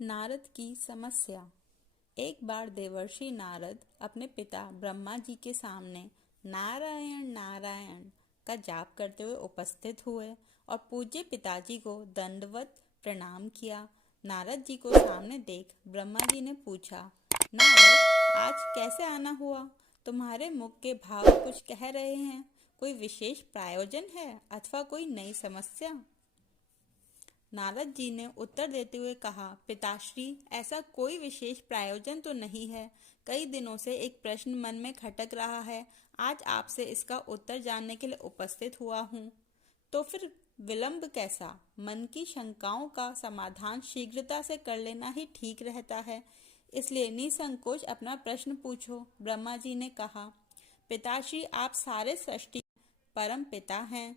नारद की समस्या। एक बार देवर्षि नारद अपने पिता ब्रह्मा जी के सामने नारायण नारायण का जाप करते हुए उपस्थित हुए और पूज्य पिताजी को दंडवत प्रणाम किया। नारद जी को सामने देख ब्रह्मा जी ने पूछा, नारद, आज कैसे आना हुआ? तुम्हारे मुख के भाव कुछ कह रहे हैं। कोई विशेष प्रायोजन है अथवा कोई नई समस्या? नारद जी ने उत्तर देते हुए कहा, पिताश्री, ऐसा कोई विशेष प्रायोजन तो नहीं है। कई दिनों से एक प्रश्न मन में खटक रहा है। आज आपसे इसका उत्तर जानने के लिए उपस्थित हुआ हूँ। तो फिर विलंब कैसा? मन की शंकाओं का समाधान शीघ्रता से कर लेना ही ठीक रहता है। इसलिए निसंकोच अपना प्रश्न पूछो। ब्रह्मा जी ने कहा, पिताश्री, आप सारे सृष्टि परम पिता हैं।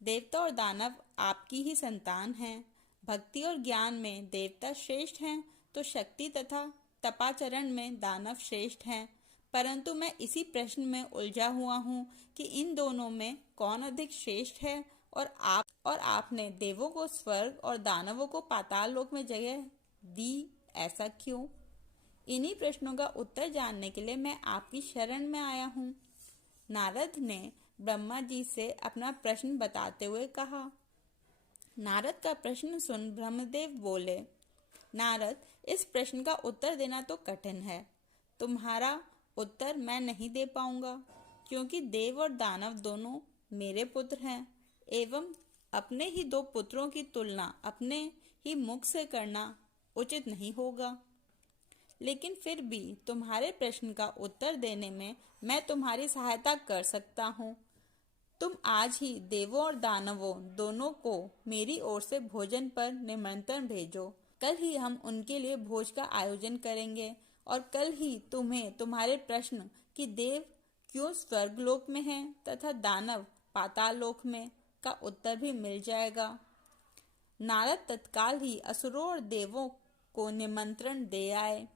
देवता और दानव आपकी ही संतान हैं। भक्ति और ज्ञान में देवता श्रेष्ठ हैं तो शक्ति तथा तपाचरण में दानव श्रेष्ठ हैं। परंतु मैं इसी प्रश्न में उलझा हुआ हूँ कि इन दोनों में कौन अधिक श्रेष्ठ है और आपने देवों को स्वर्ग और दानवों को पाताल लोक में जगह दी, ऐसा क्यों? इन्हीं प्रश्नों का उत्तर जानने के लिए मैं आपकी शरण में आया हूँ। नारद ने ब्रह्मा जी से अपना प्रश्न बताते हुए कहा। नारद का प्रश्न सुन ब्रह्मदेव बोले, नारद, इस प्रश्न का उत्तर देना तो कठिन है। तुम्हारा उत्तर मैं नहीं दे पाऊंगा, क्योंकि देव और दानव दोनों मेरे पुत्र हैं एवं अपने ही दो पुत्रों की तुलना अपने ही मुख से करना उचित नहीं होगा। लेकिन फिर भी तुम्हारे प्रश्न का उत्तर देने में मैं तुम्हारी सहायता कर सकता हूँ। तुम आज ही देवों और दानवों दोनों को मेरी ओर से भोजन पर निमंत्रण भेजो। कल ही हम उनके लिए भोज का आयोजन करेंगे और कल ही तुम्हें तुम्हारे प्रश्न कि देव क्यों स्वर्गलोक में हैं तथा दानव पाताल लोक में का उत्तर भी मिल जाएगा। नारद तत्काल ही असुरों और देवों को निमंत्रण दे आए।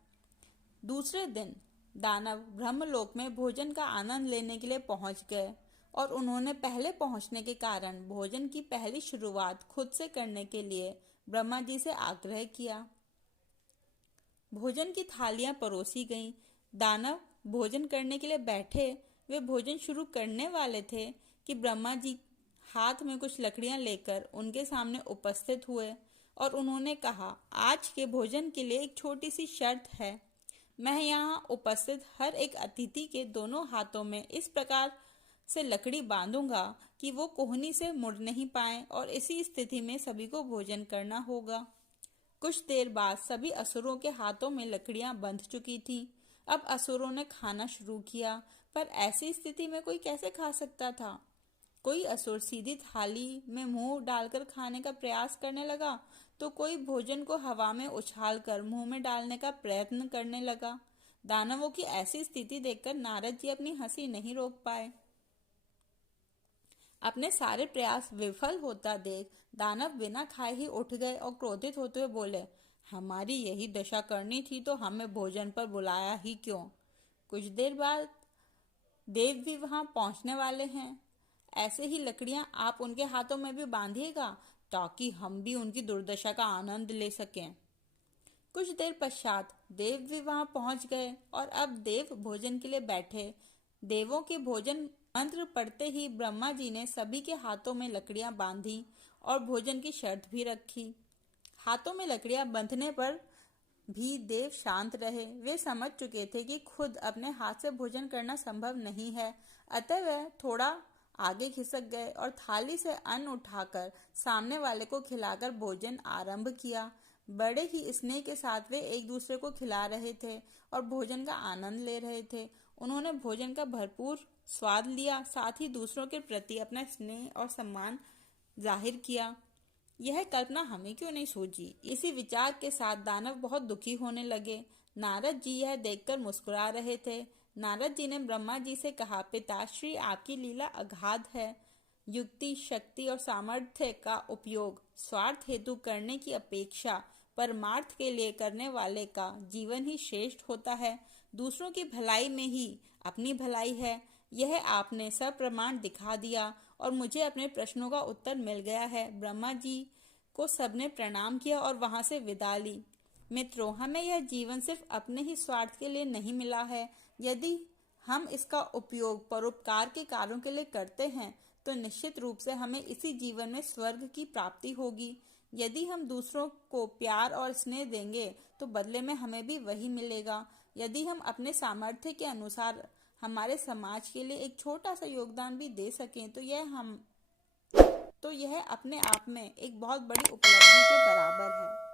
दूसरे दिन दानव ब्रह्मलोक में भोजन का आनंद लेने के लिए पहुंच गए और उन्होंने पहले पहुंचने के कारण भोजन की पहली शुरुआत खुद से करने के लिए ब्रह्मा जी से आग्रह किया। भोजन की थालियां परोसी गईं। दानव भोजन करने के लिए बैठे। वे भोजन शुरू करने वाले थे कि ब्रह्मा जी हाथ में कुछ लकड़ियां लेकर उनके सामने उपस्थित हुए और उन्होंने कहा, आज के भोजन के लिए एक छोटी सी शर्त है। मैं यहाँ उपस्थित हर एक अतिथि के दोनों हाथों में इस प्रकार से लकड़ी बांधूंगा कि वो कोहनी से मुड़ नहीं पाए और इसी स्थिति में सभी को भोजन करना होगा। कुछ देर बाद सभी असुरों के हाथों में लकड़ियां बंध चुकी थी। अब असुरों ने खाना शुरू किया, पर ऐसी स्थिति में कोई कैसे खा सकता था? कोई असुर सीधी थाली में मुंह डालकर खाने का प्रयास करने लगा तो कोई भोजन को हवा में उछालकर मुंह में डालने का प्रयत्न करने लगा। दानवों की ऐसी स्थिति देखकर नारद जी अपनी हंसी नहीं रोक पाए। अपने सारे प्रयास विफल होता देख दानव बिना खाए ही उठ गए और क्रोधित होते हुए बोले, हमारी यही दशा करनी थी तो हमें भोजन पर बुलाया ही क्यों? कुछ देर बाद देव भी वहां पहुंचने वाले हैं। ऐसे ही लकड़ियां आप उनके हाथों में भी बांधिएगा ताकि हम भी उनकी दुर्दशा का आनंद ले सकें। कुछ देर पश्चात देव भी वहां पहुंच गए और अब देव भोजन के लिए बैठे। देवों के भोजन मंत्र पढ़ते ही ब्रह्मा जी ने सभी के हाथों में लकड़ियां बांधी और भोजन की शर्त भी रखी। हाथों में लकड़ियां बंधने पर भी देव शांत रहे। वे समझ चुके थे कि खुद अपने हाथ से भोजन करना संभव नहीं है, अतः वे थोड़ा आगे खिसक गए और थाली से अन्न उठाकर सामने वाले को खिलाकर भोजन आरंभ किया। बड़े ही स्नेह के साथ वे एक दूसरे को खिला रहे थे और भोजन का आनंद ले रहे थे। उन्होंने भोजन का भरपूर स्वाद लिया, साथ ही दूसरों के प्रति अपना स्नेह और सम्मान जाहिर किया। यह कल्पना हमें क्यों नहीं सूझी? इसी विचार के साथ दानव बहुत दुखी होने लगे। नारद जी यह देखकर मुस्कुरा रहे थे। नारद जी ने ब्रह्मा जी से कहा, पिताश्री, आपकी लीला अगाध है। युक्ति, शक्ति और सामर्थ्य का उपयोग स्वार्थ हेतु करने की अपेक्षा परमार्थ के लिए करने वाले का जीवन ही श्रेष्ठ होता है। दूसरों की भलाई में ही अपनी भलाई है। यह आपने सप्रमाण दिखा दिया और मुझे अपने प्रश्नों का उत्तर मिल गया है। ब्रह्मा जी को सबने प्रणाम किया और वहां से विदा ली। मित्रों, हमें यह जीवन सिर्फ अपने ही स्वार्थ के लिए नहीं मिला है। यदि हम इसका उपयोग परोपकार के कार्यों के लिए करते हैं तो निश्चित रूप से हमें इसी जीवन में स्वर्ग की प्राप्ति होगी। यदि हम दूसरों को प्यार और स्नेह देंगे तो बदले में हमें भी वही मिलेगा। यदि हम अपने सामर्थ्य के अनुसार हमारे समाज के लिए एक छोटा सा योगदान भी दे सकें तो यह अपने आप में एक बहुत बड़ी उपलब्धि के बराबर है।